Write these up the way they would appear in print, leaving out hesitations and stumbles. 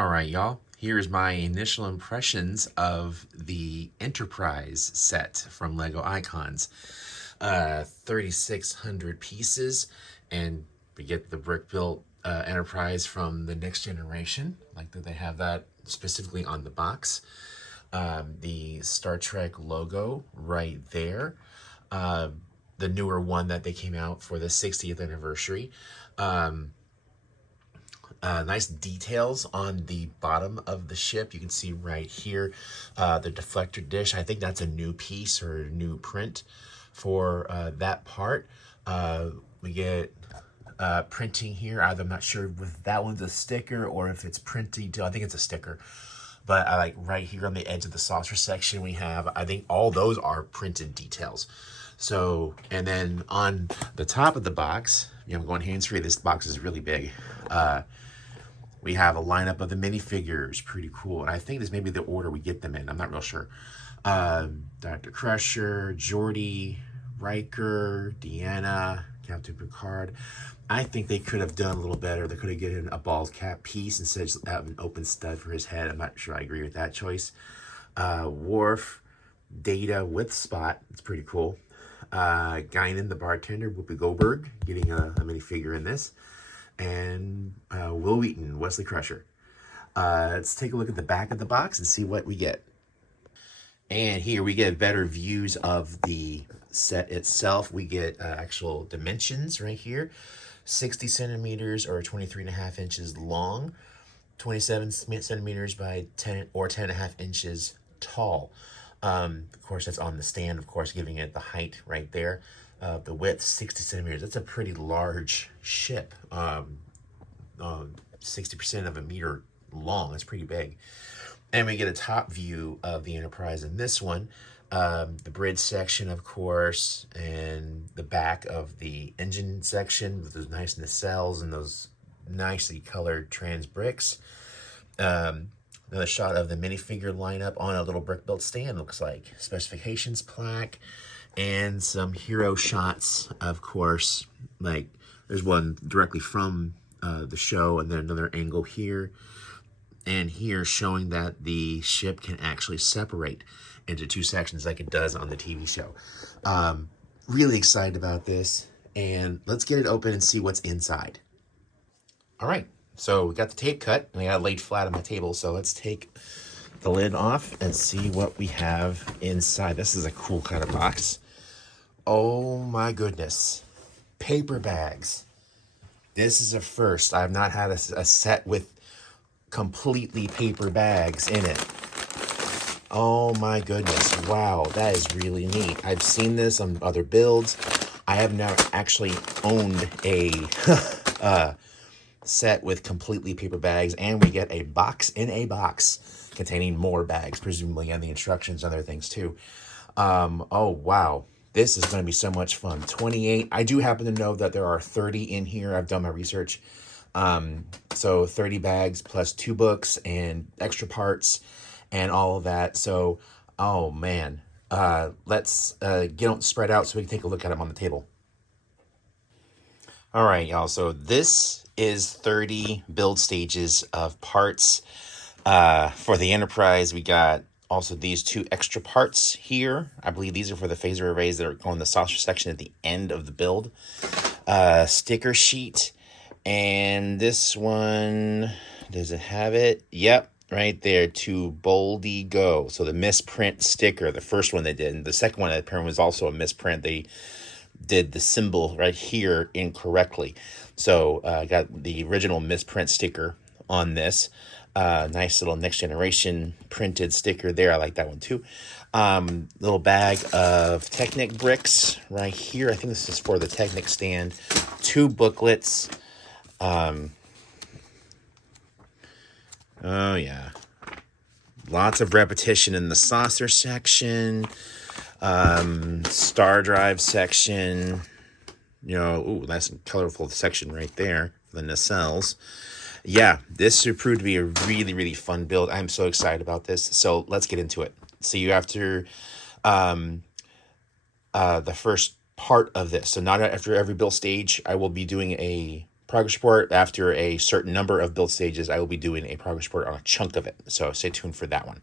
All right, y'all. Here's my initial impressions of the Enterprise set from LEGO Icons. 3,600 pieces, and we get the brick-built Enterprise from the next generation. Like that they have that specifically on the box. The Star Trek logo right there. The newer one that they came out for the 60th anniversary. Nice details on the bottom of the ship. You can see right here the deflector dish. I think that's a new piece or a new print for that part. We get printing here. I'm not sure if that one's a sticker or if it's printing too. I think it's a sticker. But like right here on the edge of the saucer section, we have, I think all those are printed details. So, and then on the top of the box, I'm going hands-free. This box is really big. We have a lineup of the minifigures, pretty cool. And I think this may be the order we get them in. I'm not real sure. Dr. Crusher, Geordi, Riker, Deanna, Captain Picard. I think they could have done a little better. They could have given a bald cap piece instead of just having an open stud for his head. I'm not sure I agree with that choice. Worf, Data with Spot. It's pretty cool. Guinan, the bartender, Whoopi Goldberg, getting a minifigure in this. And Will Wheaton, Wesley Crusher. Let's take a look at the back of the box and see what we get. And here we get better views of the set itself. We get actual dimensions right here. 60 centimeters or 23.5 inches long. 27 centimeters by 10 or 10.5 inches tall. Of course, that's on the stand, of course, giving it the height right there. The width, 60 centimeters. That's a pretty large ship. 60% of a meter long. That's pretty big. And we get a top view of the Enterprise in this one. The bridge section, of course, and the back of the engine section with those nice nacelles and those nicely colored trans bricks. Another shot of the minifigure lineup on a little brick-built stand, looks like. Specifications plaque. And some hero shots, of course, like there's one directly from the show, and then another angle here and here showing that the ship can actually separate into two sections like it does on the TV show. Really excited about this, and let's get it open and see what's inside. All right, so we got the tape cut, and I got it laid flat on my table, so let's take the lid off and see what we have inside. This is a cool kind of box. Oh my goodness. Paper bags. This is a first. I've not had a set with completely paper bags in it. Oh my goodness. Wow, that is really neat. I've seen this on other builds. I have never actually owned a set with completely paper bags, and we get a box in a box containing more bags, presumably, and the instructions and other things too. Oh, wow. This is going to be so much fun. 28. I do happen to know that there are 30 in here. I've done my research. So 30 bags plus 2 books and extra parts and all of that. So, oh man. Let's get them spread out so we can take a look at them on the table. All right, y'all. So this is 30 build stages of parts. For the Enterprise, we got also these 2 extra parts here. I believe these are for the phaser arrays that are on the saucer section at the end of the build. Sticker sheet. And this one, does it have it? Yep, right there, to Boldy Go. So the misprint sticker, the first one they did. And the second one apparently was also a misprint. They did the symbol right here incorrectly. So I got the original misprint sticker on this. Nice little Next Generation printed sticker there. I like that one too. Little bag of Technic bricks right here. I think this is for the Technic stand. 2 booklets. Oh yeah. Lots of repetition in the saucer section. Star drive section. Ooh, nice and colorful section right there. The nacelles. Yeah, this should prove to be a really, really fun build. I'm so excited about this. So let's get into it. See you after the first part of this. So not after every build stage, I will be doing a progress report. After a certain number of build stages, I will be doing a progress report on a chunk of it. So stay tuned for that one.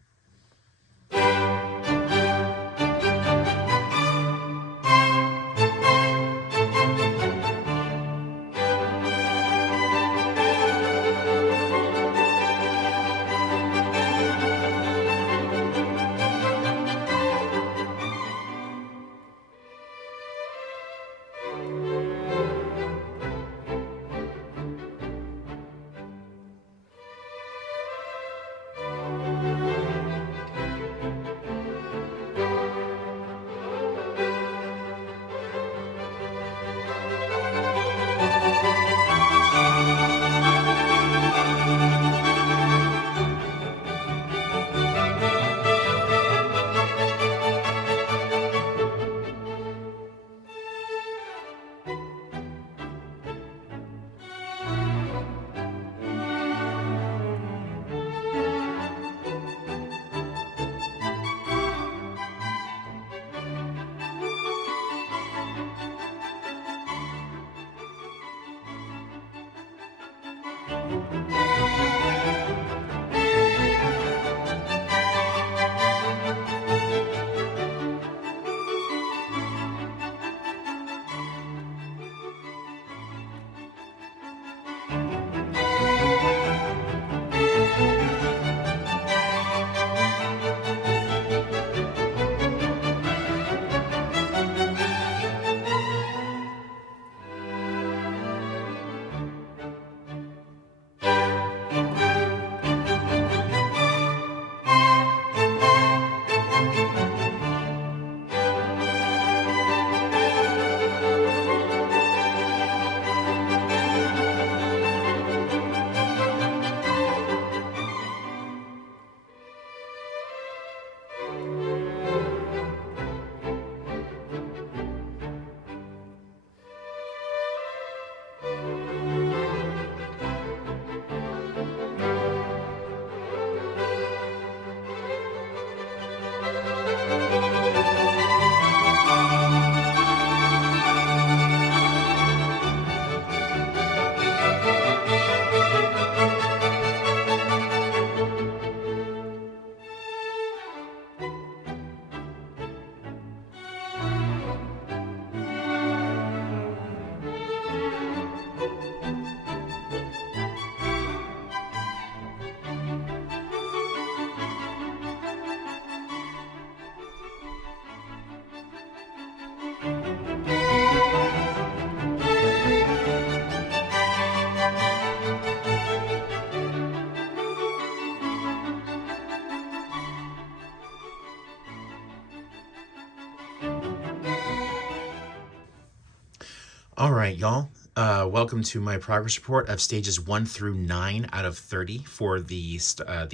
All right, y'all. Welcome to my progress report of stages 1 through 9 out of 30 for the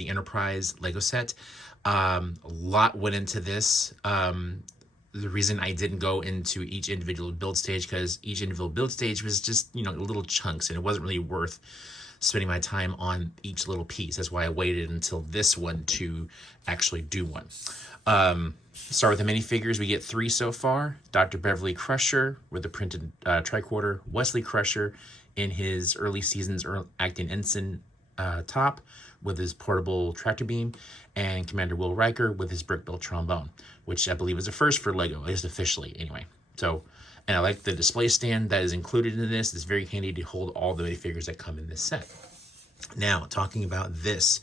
Enterprise Lego set. A lot went into this. The reason I didn't go into each individual build stage, because each individual build stage was just, little chunks, and it wasn't really worth spending my time on each little piece. That's why I waited until this one to actually do one. Start with the minifigures. We get 3 so far. Dr. Beverly Crusher with the printed tricorder. Wesley Crusher in his early seasons acting ensign top with his portable tractor beam. And Commander Will Riker with his brick-built trombone, which I believe is a first for LEGO, at least officially anyway. So, and I like the display stand that is included in this. It's very handy to hold all the minifigures that come in this set. Now, talking about this.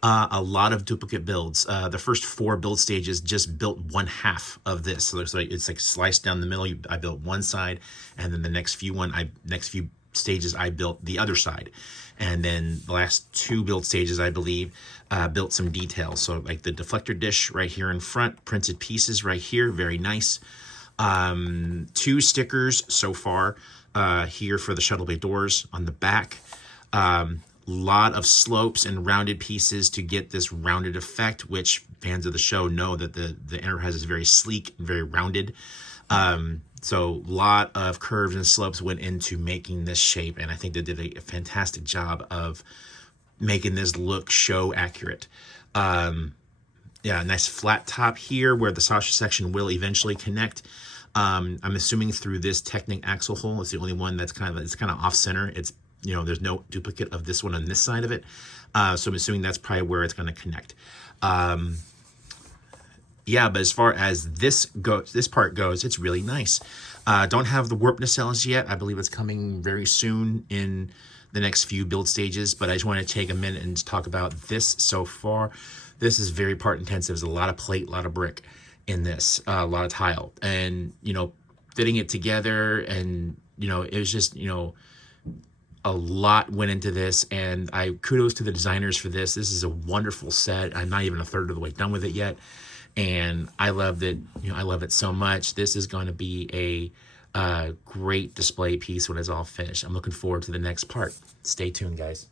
A lot of duplicate builds. The first 4 build stages just built 1/2 of this. So it's like sliced down the middle. I built one side, and then the next few stages I built the other side. And then the last 2 build stages, I believe, built some details. So like the deflector dish right here in front, printed pieces right here, very nice. 2 stickers so far here for the shuttle bay doors on the back. Lot of slopes and rounded pieces to get this rounded effect, which fans of the show know that the Enterprise is very sleek and very rounded. So a lot of curves and slopes went into making this shape, and I think they did a fantastic job of making this look show accurate. Yeah, nice flat top here where the Sasha section will eventually connect. I'm assuming through this Technic axle hole. It's the only one that's kind of off center. It's you know, there's no duplicate of this one on this side of it. So I'm assuming that's probably where it's going to connect. Yeah, but as far as this part goes, it's really nice. Don't have the warp nacelles yet. I believe it's coming very soon in the next few build stages, but I just want to take a minute and talk about this so far. This is very part intensive. There's a lot of plate, a lot of brick in this, a lot of tile, and, you know, fitting it together, and, you know, it was just, you know, a lot went into this, and I kudos to the designers for this. This is a wonderful set. I'm not even a third of the way done with it yet, and I loved it. You know, I love it so much. This is going to be a great display piece when it's all finished. I'm looking forward to the next part. Stay tuned, guys.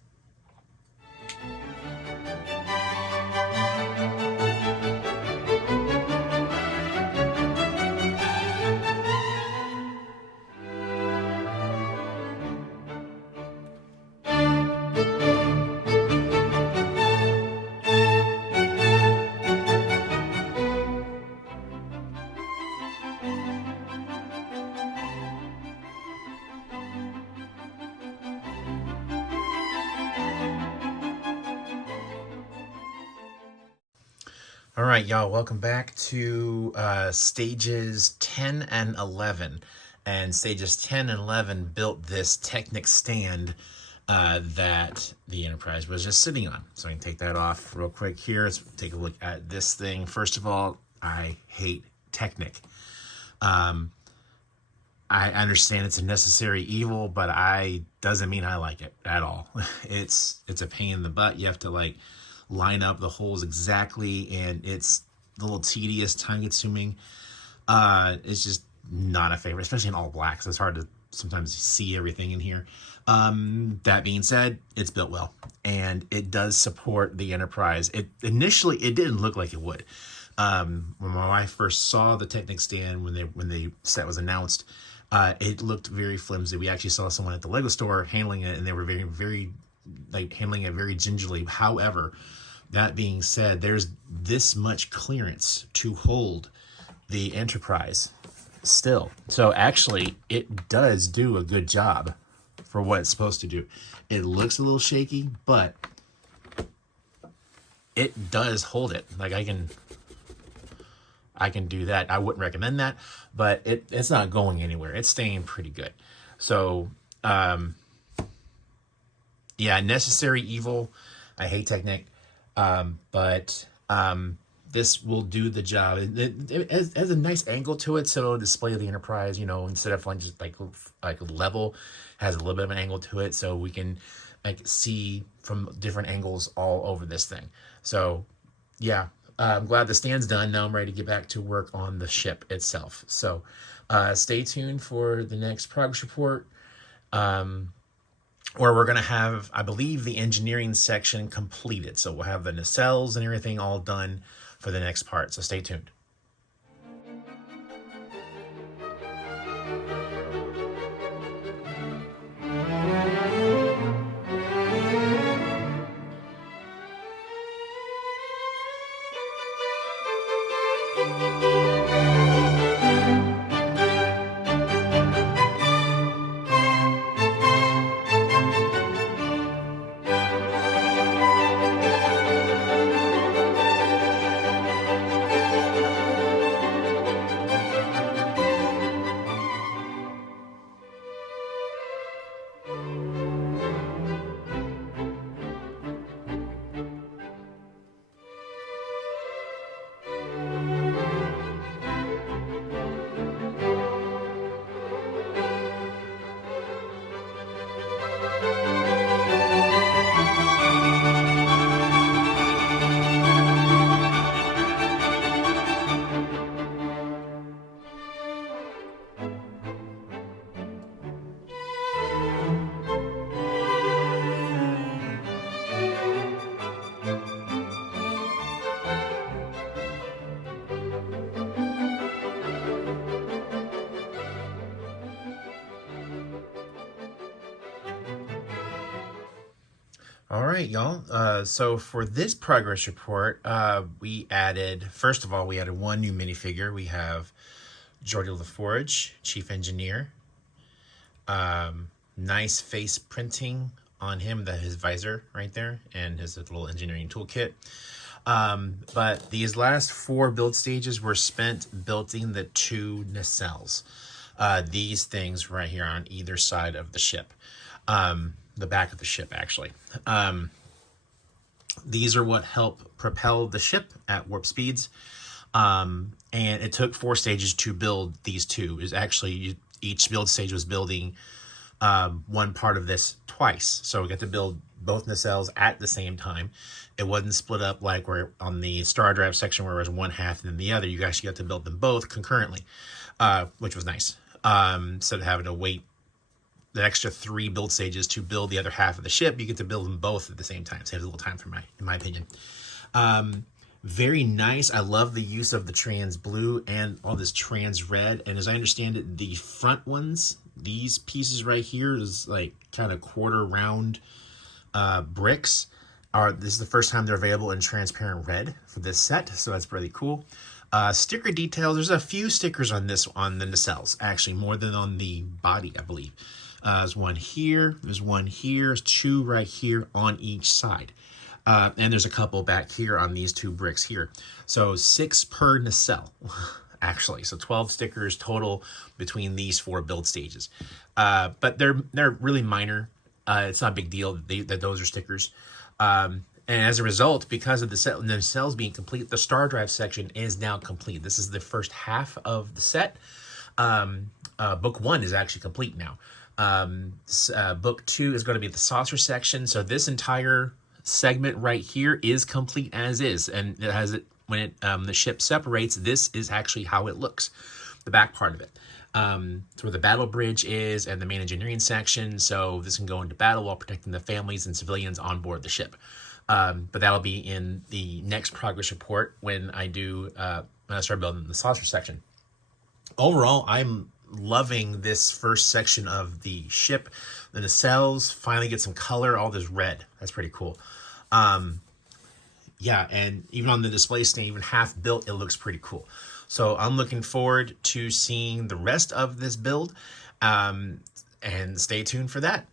All right, y'all, welcome back to stages 10 and 11. And stages 10 and 11 built this Technic stand that the Enterprise was just sitting on. So I can take that off real quick here. Let's take a look at this thing. First of all, I hate Technic. I understand it's a necessary evil, but doesn't mean I like it at all. It's a pain in the butt. You have to like line up the holes exactly, and it's a little tedious, time consuming. It's just not a favorite, especially in all black, so it's hard to sometimes see everything in here. That being said, it's built well, and it does support the Enterprise. Initially it didn't look like it would. When my wife first saw the Technic stand, when the set was announced, it looked very flimsy. We actually saw someone at the LEGO store handling it, and they were very like handling it very gingerly. However, that being said, there's this much clearance to hold the Enterprise still. So actually, it does do a good job for what it's supposed to do. It looks a little shaky, but it does hold it. Like I can do that. I wouldn't recommend that, but it's not going anywhere. It's staying pretty good. So, yeah, necessary evil. I hate Technic, but this will do the job. It has a nice angle to it, so it'll display the Enterprise, you know, instead of like just like level, has a little bit of an angle to it, so we can like see from different angles all over this thing. So, yeah, I'm glad the stand's done. Now I'm ready to get back to work on the ship itself. So, stay tuned for the next progress report. Where we're going to have, I believe, the engineering section completed. So we'll have the nacelles and everything all done for the next part. So stay tuned. All right, y'all. So for this progress report, first of all, we added one new minifigure. We have Geordie LaForge, Chief Engineer. Nice face printing on him, his visor right there, and his little engineering toolkit. But these last 4 build stages were spent building the 2 nacelles. These things right here on either side of the ship. The back of the ship, actually. These are what help propel the ship at warp speeds. And it took 4 stages to build these 2. Is actually each build stage was building one part of this twice. So we got to build both nacelles at the same time. It wasn't split up like where on the Star Drive section where it was one half and then the other. You actually got to build them both concurrently, which was nice. Instead of having to wait the extra 3 build stages to build the other half of the ship, you get to build them both at the same time. Saves a little time in my opinion. Very nice. I love the use of the trans blue and all this trans red. And as I understand it, the front ones, these pieces right here is like kind of quarter round bricks. This is the first time they're available in transparent red for this set, so that's pretty cool. Sticker details. There's a few stickers on the nacelles, actually more than on the body, I believe. There's one here. There's one here. There's 2 right here on each side. And there's a couple back here on these 2 bricks here. So 6 per nacelle, actually. So 12 stickers total between these 4 build stages. But they're really minor. It's not a big deal that those are stickers. And as a result, because of the nacelles being complete, the Star Drive section is now complete. This is the first half of the set. Book 1 is actually complete now. Book 2 is going to be the saucer section. So this entire segment right here is complete as is, and it has it when the ship separates. This is actually how it looks, the back part of it. It's where the battle bridge is and the main engineering section. So this can go into battle while protecting the families and civilians on board the ship. But that'll be in the next progress report when I start building the saucer section. Overall, I'm loving this first section of the ship. The nacelles finally get some color, all this red. That's pretty cool. Yeah, and even on the display stand, even half built, it looks pretty cool. So I'm looking forward to seeing the rest of this build, and stay tuned for that.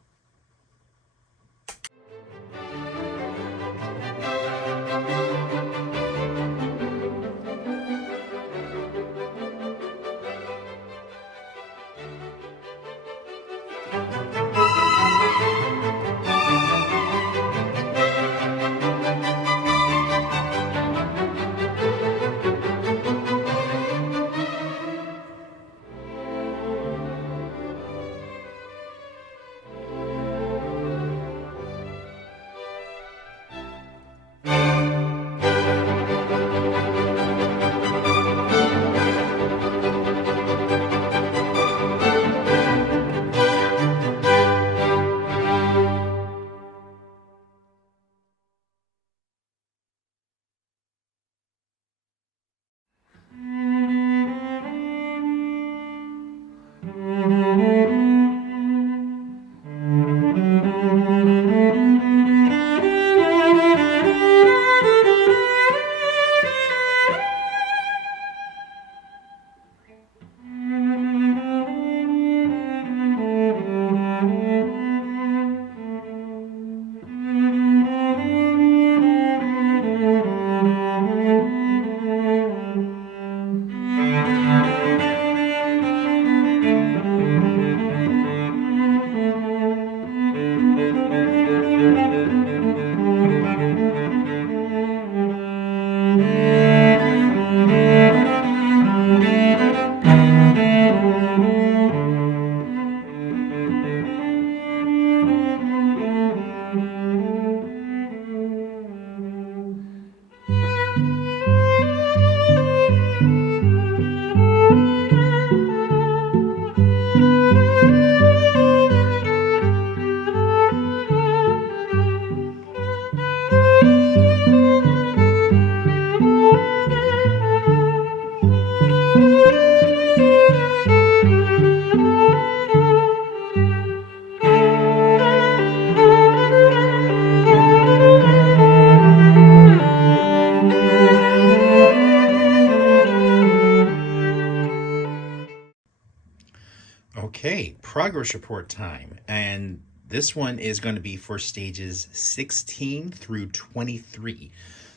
progress report time. And this one is going to be for stages 16 through 23.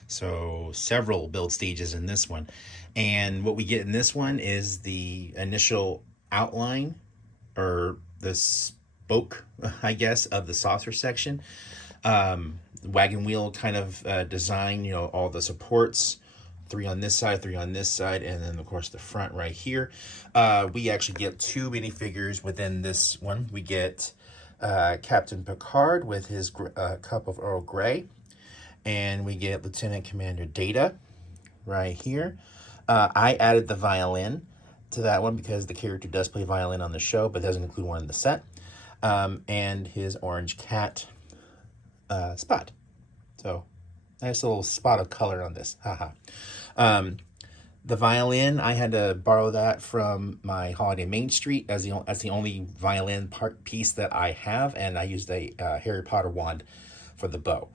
So several build stages in this one. And what we get in this one is the initial outline, or the spoke, I guess, of the saucer section. Wagon wheel kind of design, all the supports, three on this side, three on this side, and then of course the front right here. We actually get two minifigures within this one. We get Captain Picard with his cup of Earl Grey, and we get Lieutenant Commander Data right here. I added the violin to that one because the character does play violin on the show, but doesn't include one in the set. And his orange cat spot. So nice little spot of color on this. Haha. The violin, I had to borrow that from my Holiday Main Street as the only violin piece that I have, and I used a Harry Potter wand for the bow.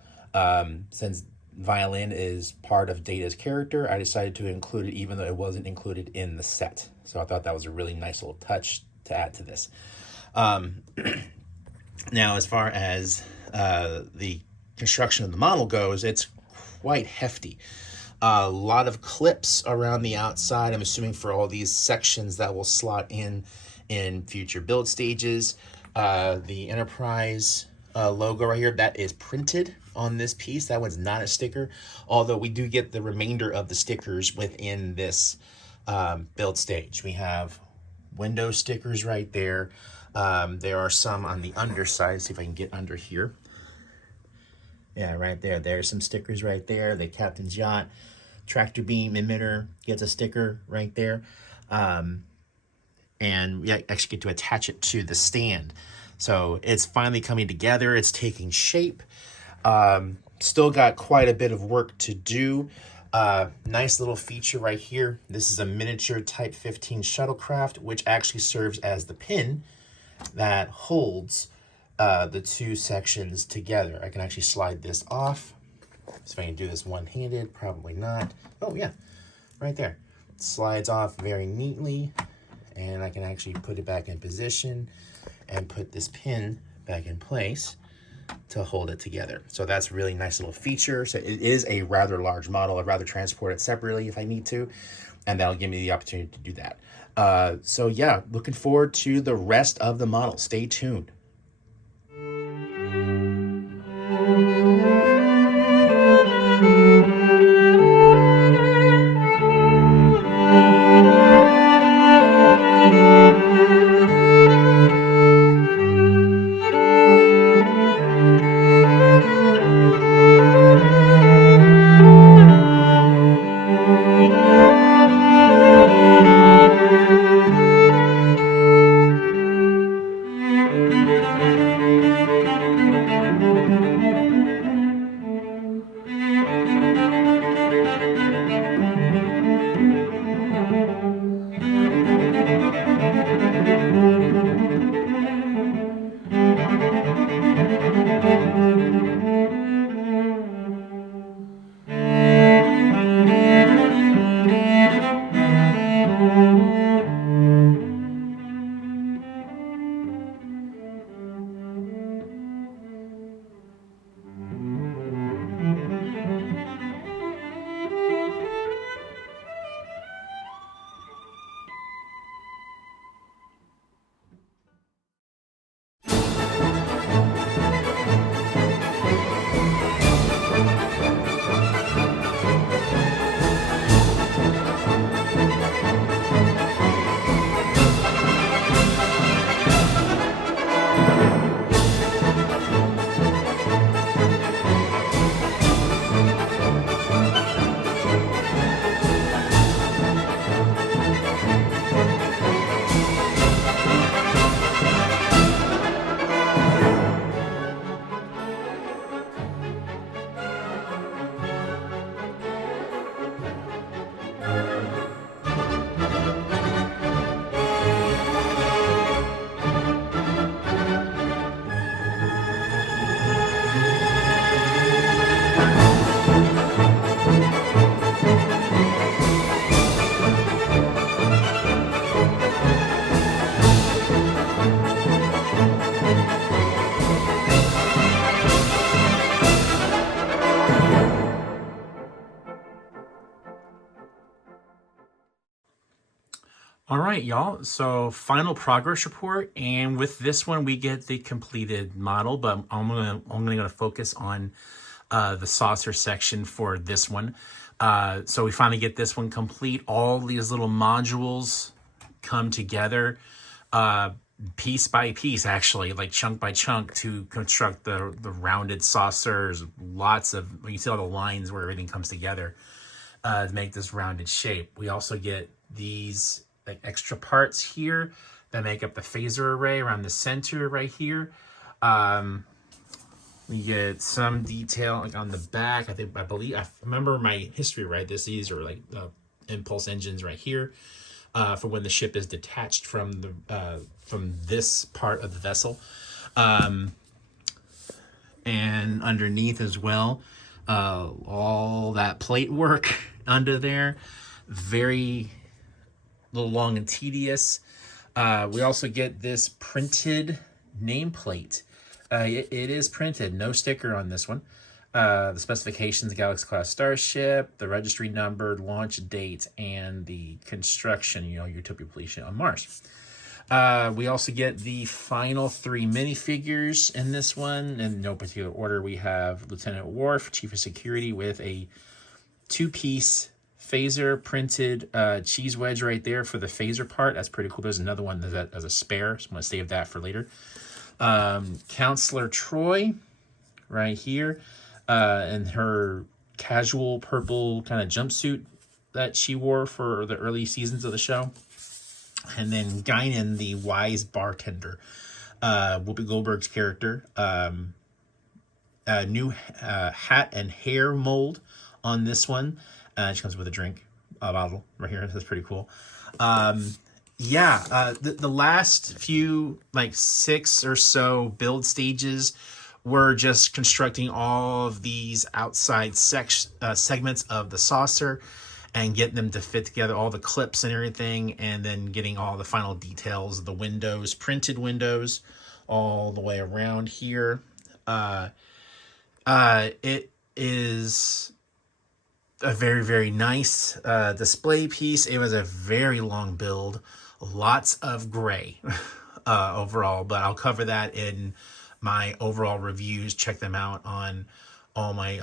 Since violin is part of Data's character, I decided to include it even though it wasn't included in the set. So I thought that was a really nice little touch to add to this. Now, as far as the construction of the model goes, it's quite hefty. A lot of clips around the outside, I'm assuming for all these sections that will slot in future build stages. The Enterprise logo right here, that is printed on this piece. That one's not a sticker, although we do get the remainder of the stickers within this build stage. We have window stickers right there. There are some on the underside. See if I can get under here. Yeah, right there. There's some stickers right there. The Captain's Yacht tractor beam emitter gets a sticker right there. And we actually get to attach it to the stand. So it's finally coming together. It's taking shape. Still got quite a bit of work to do. Nice little feature right here. This is a miniature Type 15 shuttlecraft, which actually serves as the pin that holds the two sections together. I can actually slide this off. So if I can do this one-handed, probably not. Oh yeah, right there. It slides off very neatly, and I can actually put it back in position and put this pin back in place to hold it together. So that's a really nice little feature. So it is a rather large model. I'd rather transport it separately if I need to, and that'll give me the opportunity to do that. So yeah, looking forward to the rest of the model. Stay tuned. All right, y'all. So final progress report, and with this one we get the completed model, but I'm gonna focus on the saucer section for this one. So we finally get this one complete. All these little modules come together, piece by piece, actually, like chunk by chunk, to construct the rounded saucers. Lots of, you see all the lines where everything comes together to make this rounded shape. We also get these like extra parts here that make up the phaser array around the center right here. We get some detail like on the back. I remember my history right. These are like impulse engines right here for when the ship is detached from this part of the vessel, and underneath as well. All that plate work under there, very little long and tedious. We also get this printed nameplate. It is printed, no sticker on this one. The specifications, Galaxy class starship, the registry number, launch date, and the construction, Utopia completion on Mars. We also get the final 3 minifigures in this one. In no particular order, we have Lieutenant Worf, Chief of Security, with a 2-piece phaser printed cheese wedge right there for the phaser part. That's pretty cool. There's another one that as a spare, so I'm going to save that for later. Counselor Troy right here in her casual purple kind of jumpsuit that she wore for the early seasons of the show. And then Guinan, the wise bartender, Whoopi Goldberg's character. A new hat and hair mold on this one. She comes with a drink bottle right here. That's pretty cool. The last few, like 6 or so build stages, were just constructing all of these outside segments of the saucer and getting them to fit together, all the clips and everything, and then getting all the final details of the windows, printed windows, all the way around here. It is a very, very nice display piece. It was a very long build, lots of gray overall, but I'll cover that in my overall reviews. Check them out on all my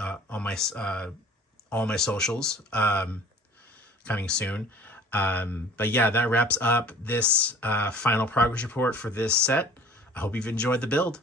socials, coming soon. But yeah, that wraps up this final progress report for this set. I hope you've enjoyed the build.